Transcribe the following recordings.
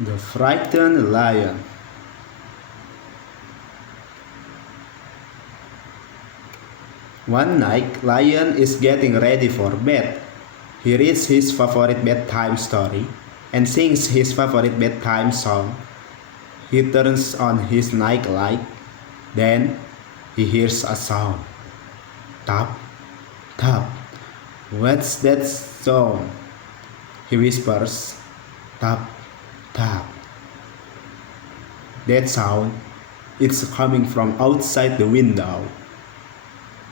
The Frightened Lion. One night, Lion is getting ready for bed. He reads his favorite bedtime story and sings his favorite bedtime song. He turns on his night light. Then he hears a sound. Tap, tap. What's that sound? He whispers. Tap, tap. That sound, it's coming from outside the window.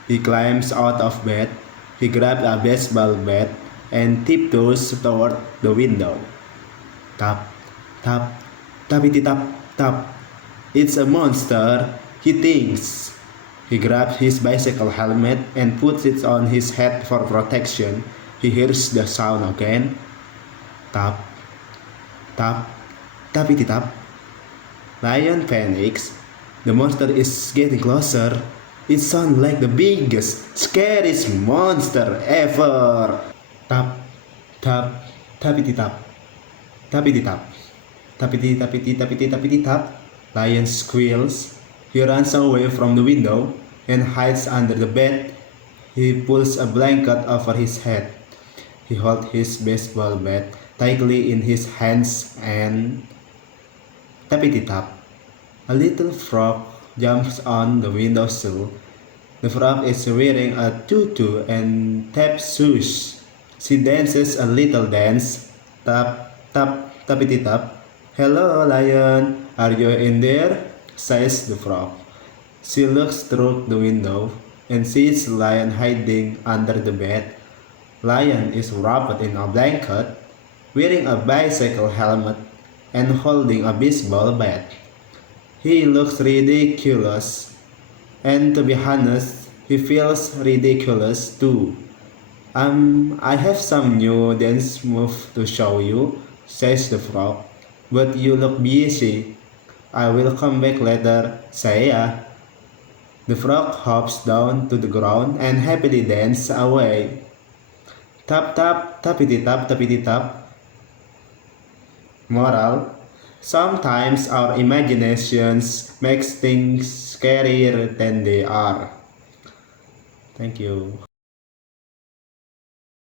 He climbs out of bed. He grabs a baseball bat and tiptoes toward the window. Tap, tap, tappity tap, tap. It's a monster, he thinks. He grabs his bicycle helmet and puts it on his head for protection. He hears the sound again. Tap, tap, tappity tap. Lion panics. The monster is getting closer. It sounds like the biggest, scariest monster ever. Tap, tap, tappity tap, tappity tap, tappity tappity tappity tappity tap. Lion squeals. He runs away from the window and hides under the bed. He pulls a blanket over his head. He holds his baseball bat tightly in his hands and tappity tap. A little frog jumps on the windowsill. The frog is wearing a tutu and tap shoes. She dances a little dance. Tap, tap, tappity tap. Hello, Lion. Are you in there? Says the frog. She looks through the window and sees Lion hiding under the bed. Lion is wrapped in a blanket, wearing a bicycle helmet and holding a baseball bat. He looks ridiculous, and to be honest, he feels ridiculous too. I have some new dance move to show you, says the frog, but you look busy. I will come back later, say ya. The frog hops down to the ground and happily dances away. Tap tap, tappity tap, tappity tap. Moral: sometimes our imaginations makes things scarier than they are. Thank you.